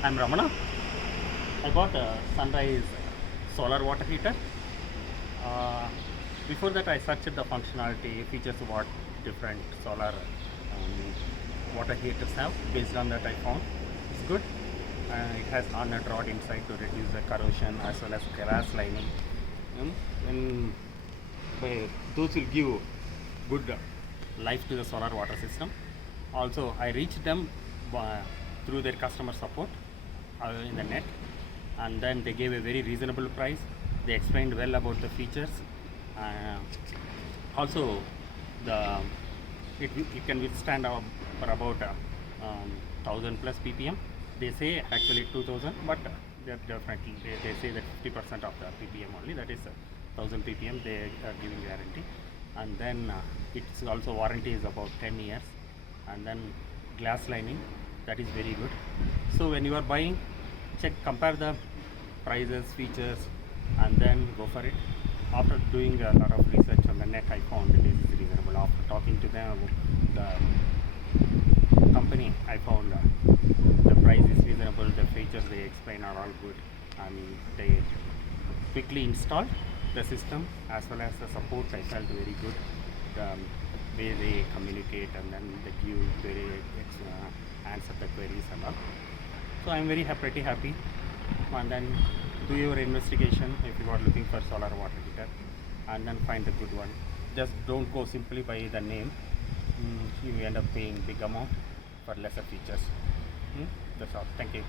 I'm Ramana. I bought a Sunrise solar water heater. Uh, Before that, I searched the functionality, features what different solar water heaters have. Based on that, I found it's good. It has on-net rod inside to reduce the corrosion as well as glass lining. And those will give good life to the solar water system. Also, I reached them through their customer support in the net, and then they gave a very reasonable price. They explained well about the features. Uh, Also, the it can withstand for about 1000 plus ppm. They say actually 2000, but definitely they say that 50% of the ppm only. That is 1000 ppm. They are giving guarantee, and then it's also warranty is about 10 years, and then glass lining, that is very good. So when you are buying, compare the prices, features, and then go for it. After doing a lot of research on the net, I found it is reasonable. After talking to them, the company, I found the price is reasonable. The features they explain are all good, and they quickly installed the system as well as the support. I felt very good. The way they communicate, and then they give very answer the queries and all. So I'm very pretty happy. And then do your investigation if you are looking for solar water heater, and then find a good one. Just don't go simply by the name. You end up paying big amount for lesser features. That's all. Thank you.